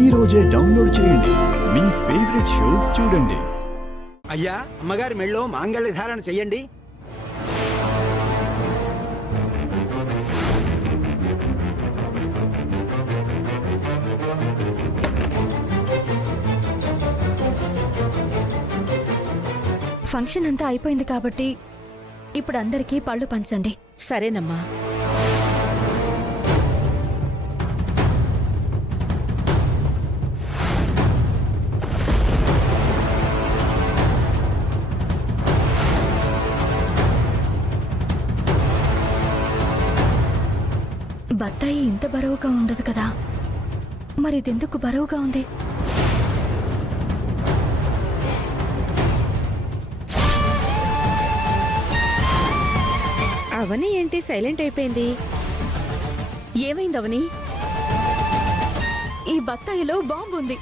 ఈ రోజే డౌన్లోడ్ చేయండి. మీ ఫేవరెట్ షోస్ చూడండి. అయ్యా, అమ్మగారి మెళ్ళో మాంగళ్య ధారణ చెయ్యండి. ఫంక్షన్ అంతా అయిపోయింది కాబట్టి ఇప్పుడు అందరికీ పళ్ళు పంచండి. సరేనమ్మా. బత్తాయి ఇంత బరువుగా ఉండదు కదా, మరి ఇదెందుకు బరువుగా ఉంది? అవని ఏంటి సైలెంట్ అయిపోయింది? ఏమైంది అవని? ఈ బత్తాయిలో బాంబు ఉంది.